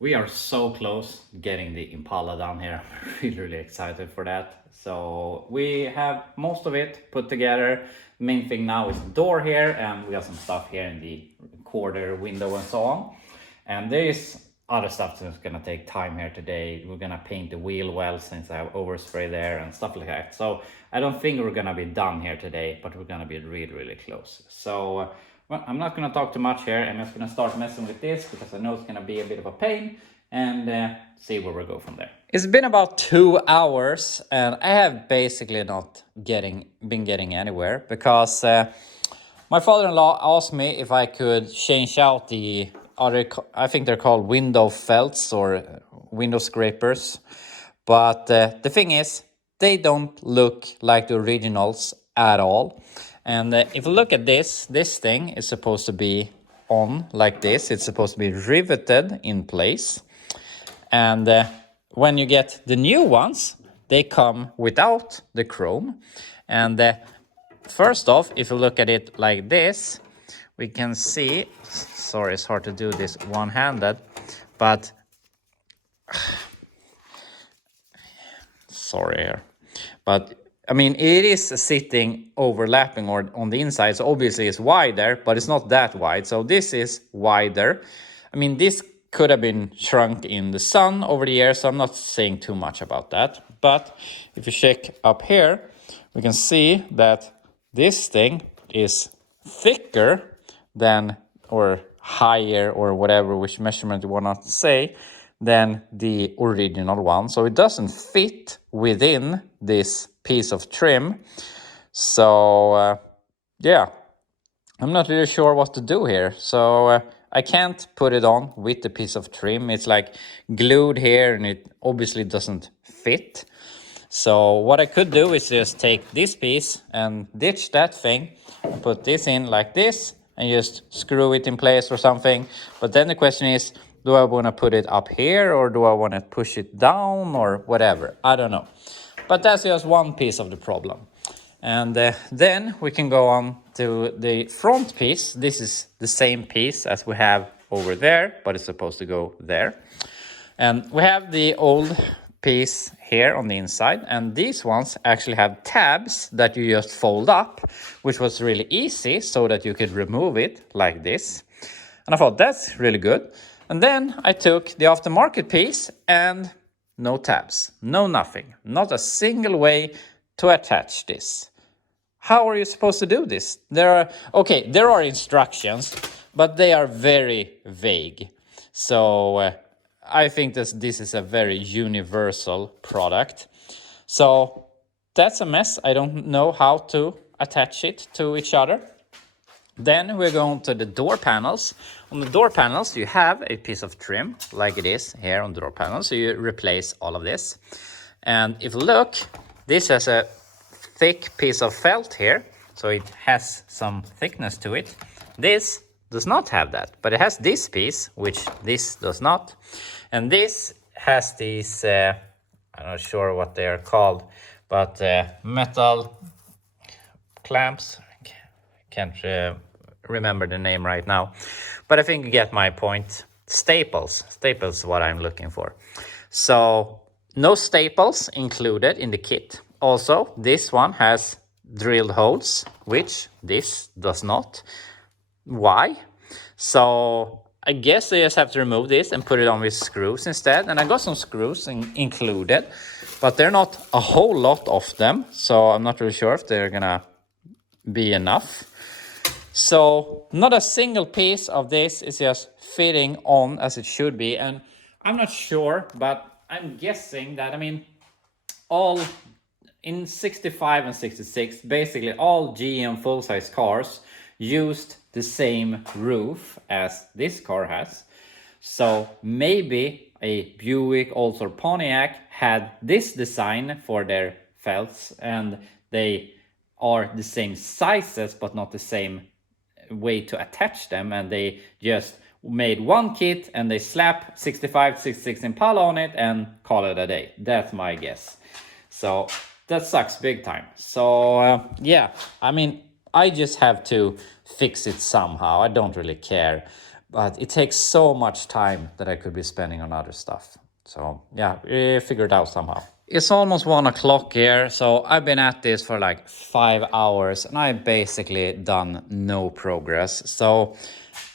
We are so close getting the Impala down here. I'm really excited for that. So we have most of it put together. Main thing now is the door here, and we got some stuff here in the quarter window and so on. And there is other stuff that's gonna take time here today. We're gonna paint the wheel well since I have overspray there and stuff like that. So I don't think we're gonna be done here today, but we're gonna be really close. So well, I'm not gonna talk too much here. I'm just gonna start messing with this because I know it's gonna be a bit of a pain and see where we go from there. It's been about 2 hours and I have basically not been getting anywhere because my father-in-law asked me if I could change out the other, I think they're called window felts or window scrapers. But the thing is, they don't look like the originals at all. And if you look at this thing is supposed to be on like this. It's supposed to be riveted in place. And when you get the new ones, they come without the chrome. And first off, if you look at it like this, we can see, sorry, it's hard to do this one-handed, but sorry here. But I mean, it is sitting overlapping or on the inside, so obviously it's wider, but it's not that wide. So this is wider. I mean, this could have been shrunk in the sun over the years, so I'm not saying too much about that. But if you check up here, we can see that this thing is thicker than, or higher, or whatever, which measurement you want to say, than the original one. So it doesn't fit within this piece of trim. So yeah, I'm not really sure what to do here. So I can't put it on with the piece of trim. It's like glued here and it obviously doesn't fit. So what I could do is just take this piece and ditch that thing and put this in like this and just screw it in place or something. But then the question is, do I want to put it up here or do I want to push it down or whatever? I don't know. But that's just one piece of the problem. And then we can go on to the front piece. This is the same piece as we have over there, but it's supposed to go there. And we have the old piece here on the inside, and these ones actually have tabs that you just fold up, which was really easy so that you could remove it like this. And I thought that's really good. And then I took the aftermarket piece and no tabs, no nothing, not a single way to attach this. How are you supposed to do this? There are instructions, but they are very vague. So I think this is a very universal product. So that's a mess. I don't know how to attach it to each other. Then we're going to the door panels. On the door panels, you have a piece of trim like it is here on the door panel. So you replace all of this. And if you look, this has a thick piece of felt here. So it has some thickness to it. This does not have that, but it has this piece, which this does not. And this has these, I'm not sure what they are called, but metal clamps. Can't remember the name right now, but I think you get my point. Staples is what I'm looking for. So no staples included in the kit. Also, this one has drilled holes, which this does not. Why? So I guess I just have to remove this and put it on with screws instead. And I got some screws included, but they're not a whole lot of them. So I'm not really sure if they're gonna be enough. So not a single piece of this is just fitting on as it should be. And I'm not sure, but I'm guessing that, I mean, all in 65 and 66, basically all GM full-size cars used the same roof as this car has. So maybe a Buick, also Pontiac, had this design for their felts and they are the same sizes but not the same way to attach them, and they just made one kit and they slap 65 66 Impala on it and call it a day. That's my guess. So that sucks big time. So yeah, I mean, I just have to fix it somehow. I don't really care. But it takes so much time that I could be spending on other stuff. So yeah, we figured it out somehow. It's almost 1 o'clock here, so I've been at this for like 5 hours and I've basically done no progress. So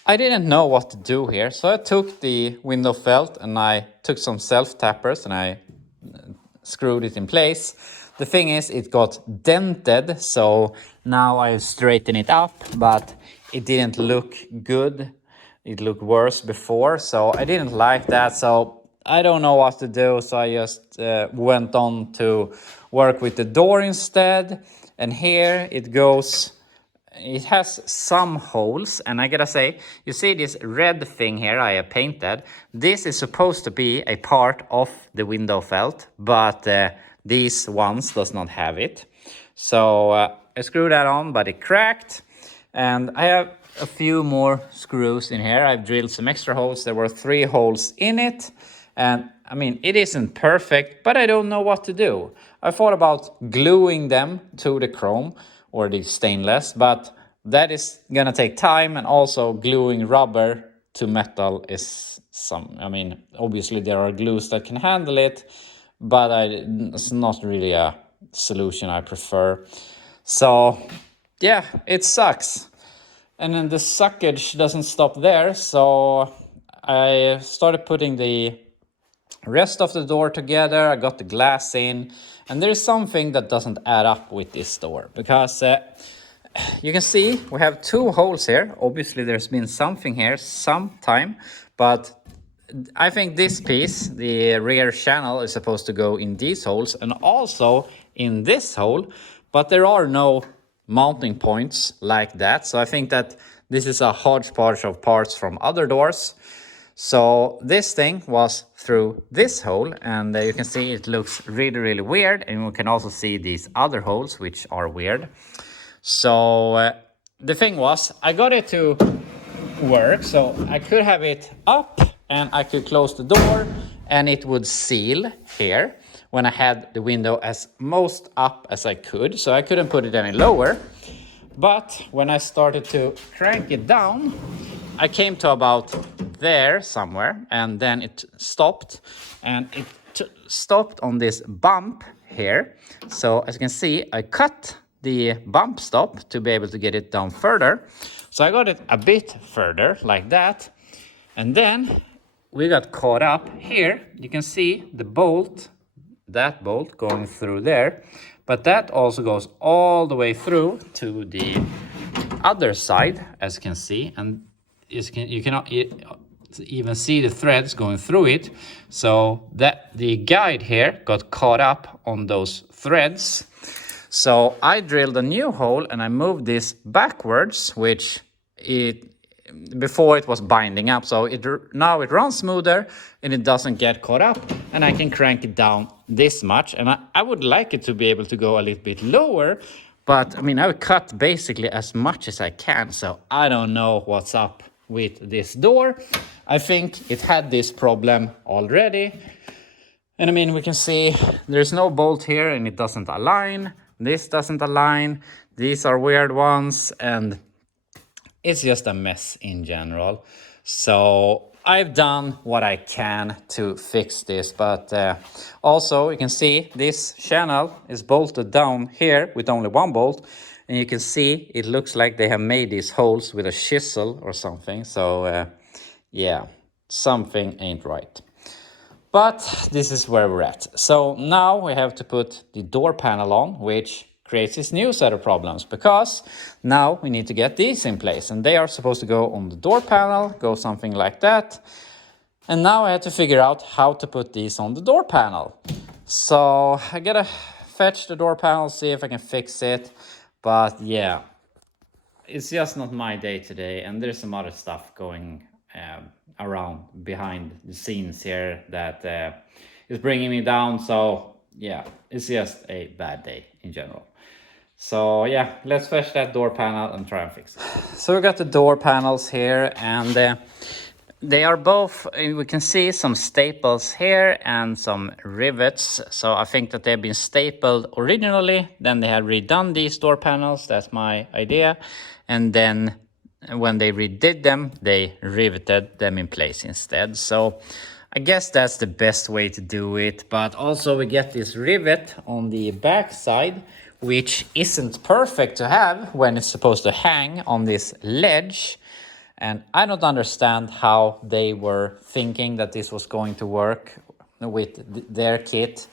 I didn't know what to do here. So I took the window felt and I took some self-tappers and I screwed it in place. The thing is, it got dented, so now I straighten it up, but it didn't look good. It looked worse before, so I didn't like that. So I don't know what to do, so I just went on to work with the door instead. And here it goes. It has some holes, and I gotta say, you see this red thing here I have painted? This is supposed to be a part of the window felt, but these ones does not have it. So I screwed that on, but it cracked. And I have a few more screws in here. I've drilled some extra holes. There were 3 holes in it. And I mean, it isn't perfect, but I don't know what to do. I thought about gluing them to the chrome or the stainless, but that is gonna take time, and also gluing rubber to metal is I mean, obviously there are glues that can handle it, but it's not really a solution I prefer. So yeah, it sucks. And then the suckage doesn't stop there, so I started putting the rest of the door together. I got the glass in, and there is something that doesn't add up with this door, because you can see we have 2 holes here. Obviously there's been something here sometime, but I think this piece, the rear channel, is supposed to go in these holes and also in this hole, but there are no mounting points like that. So I think that this is a hodgepodge of parts from other doors. So this thing was through this hole, and you can see it looks really, really weird. And we can also see these other holes, which are weird. So the thing was, I got it to work. So I could have it up and I could close the door and it would seal here when I had the window as most up as I could. So I couldn't put it any lower. But when I started to crank it down, I came to about there somewhere, and then it stopped, and it stopped on this bump here. So as you can see, I cut the bump stop to be able to get it down further. So I got it a bit further like that, and then we got caught up here. You can see the bolt, that bolt going through there, but that also goes all the way through to the other side, as you can see, and you cannot even see the threads going through it. So that the guide here got caught up on those threads. So I drilled a new hole and I moved this backwards, which before it was binding up. So now it runs smoother and it doesn't get caught up, and I can crank it down this much. And I would like it to be able to go a little bit lower, but I mean, I would cut basically as much as I can. So I don't know what's up with this door. I think it had this problem already. And I mean, we can see there's no bolt here and it doesn't align. This doesn't align. These are weird ones, and it's just a mess in general. So I've done what I can to fix this, but also you can see this channel is bolted down here with only 1 bolt, and you can see it looks like they have made these holes with a chisel or something. So yeah, something ain't right. But this is where we're at. So now we have to put the door panel on, which creates this new set of problems, because now we need to get these in place, and they are supposed to go on the door panel, go something like that. And now I have to figure out how to put these on the door panel. So I gotta fetch the door panel, see if I can fix it. But yeah, it's just not my day today, and there's some other stuff going around behind the scenes here that is bringing me down. So yeah, it's just a bad day in general. So yeah, let's fetch that door panel and try and fix it. So we got the door panels here, and they are both, we can see some staples here and some rivets. So I think that they've been stapled originally, then they have redone these door panels. That's my idea. And then when they redid them, they riveted them in place instead. So I guess that's the best way to do it. But also we get this rivet on the back side, which isn't perfect to have when it's supposed to hang on this ledge. And I don't understand how they were thinking that this was going to work with their kit.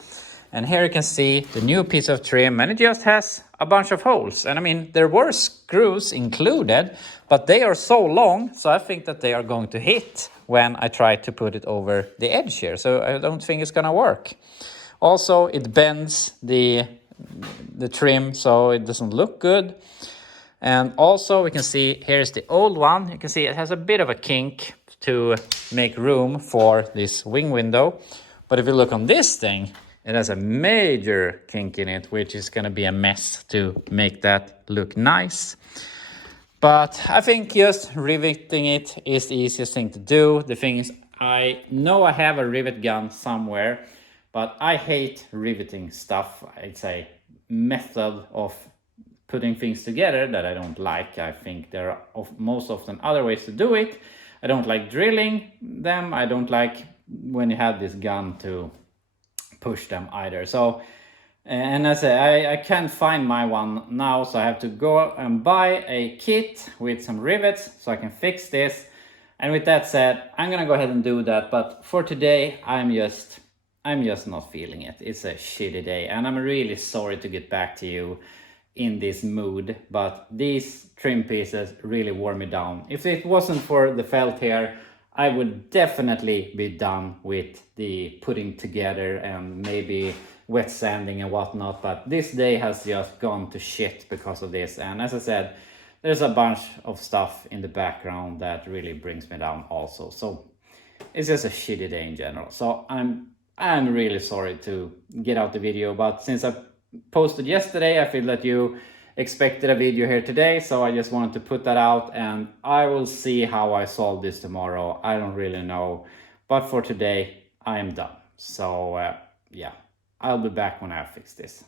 And here you can see the new piece of trim, and it just has a bunch of holes. And I mean, there were screws included, but they are so long, so I think that they are going to hit when I try to put it over the edge here. So I don't think it's gonna work. Also, it bends the trim, so it doesn't look good. And also we can see here's the old one. You can see it has a bit of a kink to make room for this wing window. But if you look on this thing, it has a major kink in it, which is going to be a mess to make that look nice. But I think just riveting it is the easiest thing to do. The thing is, I know I have a rivet gun somewhere, but I hate riveting stuff. It's a method of putting things together that I don't like. I think there are most often other ways to do it. I don't like drilling them. I don't like when you have this gun to push them either. So, and I say I can't find my one now, so I have to go and buy a kit with some rivets so I can fix this. And with that said, I'm gonna go ahead and do that. But for today, I'm just not feeling it. It's a shitty day, and I'm really sorry to get back to you in this mood, but these trim pieces really wore me down. If it wasn't for the felt here, I would definitely be done with the putting together and maybe wet sanding and whatnot, but this day has just gone to shit because of this. And as I said, there's a bunch of stuff in the background that really brings me down also. So it's just a shitty day in general. So I'm really sorry to get out the video, but since I posted yesterday, I feel that you expected a video here today, so I just wanted to put that out, and I will see how I solve this tomorrow. I don't really know, but for today I am done. So yeah, I'll be back when I fix this.